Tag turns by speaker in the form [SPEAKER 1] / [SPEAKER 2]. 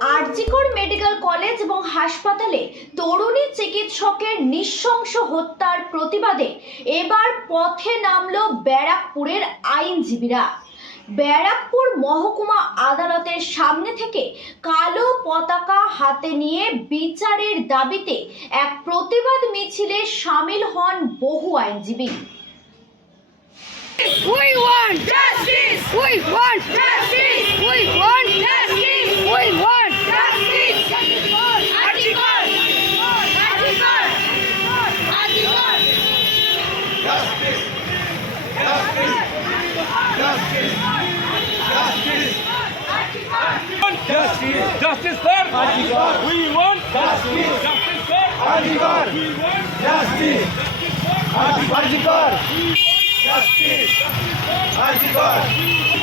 [SPEAKER 1] RG Kar medical college এবং হাসপাতালে তরুণী চিকিৎসকের নৃশংস হত্যার প্রতিবাদে এবার পথে নামলো ব্যারাকপুরের আইনজীবীরা। ব্যারাকপুর মহকুমা আদালতের সামনে থেকে কালো পতাকা হাতে নিয়ে বিচারের দাবিতে এক প্রতিবাদ মিছিলে সামিল হন বহু আইনজীবী।
[SPEAKER 2] justice, justice for Adigar. We want justice,
[SPEAKER 3] justice for Adigar. We want justice, justice Adigar.
[SPEAKER 4] Justice, justice.